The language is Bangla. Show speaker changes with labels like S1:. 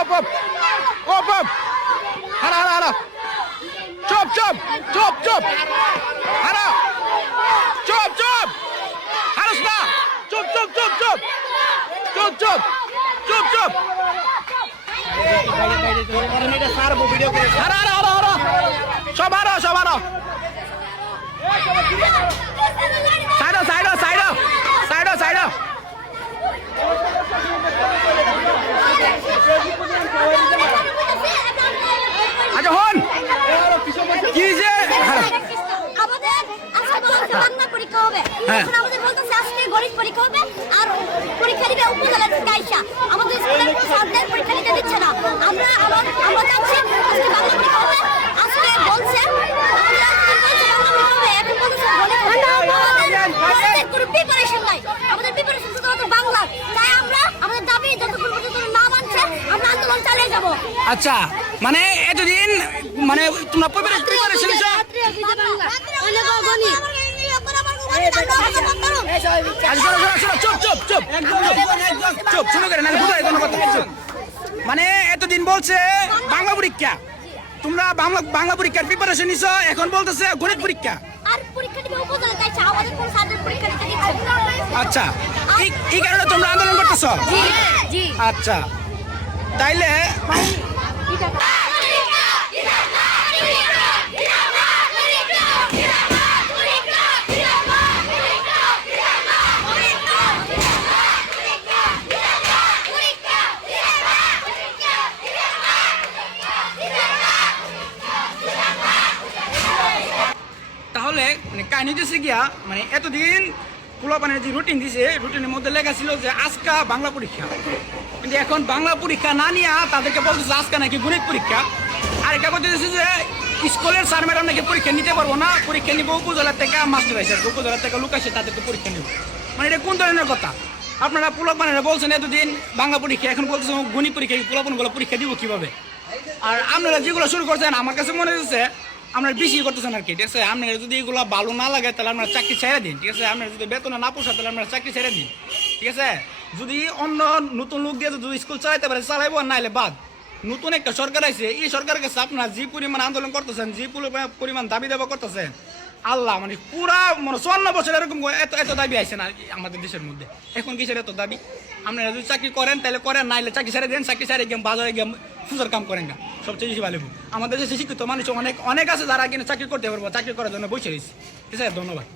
S1: অপ অপ অপ অপ হারা হারা হারা চপ চপ চপ চপ হারা চপ চপ হারস না চপ চপ চপ চপ চপ চপ চপ চপ হারা হারা হারা হারা সব হারা সব হারা
S2: পরীক্ষা হবে
S1: হ্যাঁ।
S2: এখন আমাদের বলতেছে আজকে গণিত পরীক্ষা হবে আর পরীক্ষা দিবে উপজেলা থেকে আইসা আমাদের স্কুলের কোনো পরীক্ষা দিতে দিচ্ছে না আমরা আমার আমরা চাচ্ছি আজকে বাংলা পরীক্ষা হবে আজকে বলছে আমাদের আজকে বলছে বাংলা পরীক্ষা হবে এখন বলতেছে গণিত পরীক্ষা হবে। আমাদের আমাদের কোনো প্রিপারেশন নাই আমাদের প্রিপারেশন শুধুমাত্র বাংলা তাই আমরা আমাদের দাবি যতক্ষণ পর্যন্ত না মানছে আমরা আন্দোলন চালিয়ে যাব
S1: আচ্ছা মানে এতদিন মানে তোমরা প্রিপারেশন নিছো মানে এতদিন বলছে বাংলা পরীক্ষা। তোমরা বাংলা বাংলা পরীক্ষার প্রিপারেশন নিছো এখন বলতেছে গণিত পরীক্ষা। আচ্ছা এই কারণে তোমরা আন্দোলন করতেছো?
S2: জি জি।
S1: আচ্ছা তাইলে তাহলে মানে কাহিনী দিছে গিয়া মানে এতদিন পোলাপানের যে রুটিন দিছে রুটিনের মধ্যে লেখা ছিল যে, আজকা বাংলা পরীক্ষা। কিন্তু এখন বাংলা পরীক্ষা না নিয়ে তাদেরকে বলতেছে, আজকা নাকি গণিত পরীক্ষা? আর এটা বলতে যে, স্কুলের স্যার ম্যাডাম নাকি পরীক্ষা নিতে পারব না, পরীক্ষা নিব উপজেলার থেকে মাস্টার আছে আর উপজেলার থেকে লোক আসে তাদেরকে পরীক্ষা নিব। মানে এটা কোন ধরনের কথা? আপনারা পোলাপানেরা বলছেন, এতদিন বাংলা পরীক্ষা, এখন বলতেছেন গণিত পরীক্ষা, পোলাপানগুলো পরীক্ষা দিব কীভাবে? আর আপনারা যেগুলো শুরু করছেন, আমার কাছে মনে হচ্ছে আপনারা বেশি করতেছেন আর কি, ঠিক আছে? আপনারা যদি এগুলো ভালো না লাগে, তাহলে আপনারা চাকরি ছেড়ে দিন, ঠিক আছে? আপনারা যদি বেতন না পোষা তাহলে আপনারা চাকরি ছেড়ে দিন, ঠিক আছে? যদি অন্য নতুন লোক দিয়ে যদি স্কুল চালাইতে পারে, চালাইবো নাইলে বাদ। নতুন একটা সরকার আছে এই সরকারের কাছে আপনারা যে পরিমাণ আন্দোলন করতেছেন, যে পরিমাণ- দাবি দেওয়া করতেছেন, আল্লাহ মানে পুরা মানে চুয়ান্ন বছর এরকম এত এত দাবি আছে না আমাদের দেশের মধ্যে। এখন কিসের এত দাবি? আপনারা যদি চাকরি করেন, তাহলে করেন, নাইলে চাকরি ছেড়ে দেন, চাকরি ছেড়ে গেম বাজারে গেম ফুজার কাম করেন না সবচেয়ে বেশি ভালো আমাদের দেশে শিক্ষিত মানুষ, অনেক অনেক আছে যারা কিনা চাকরি করতে পারব, চাকরি করার জন্য বসে রয়েছে। ঠিক আছে, ধন্যবাদ।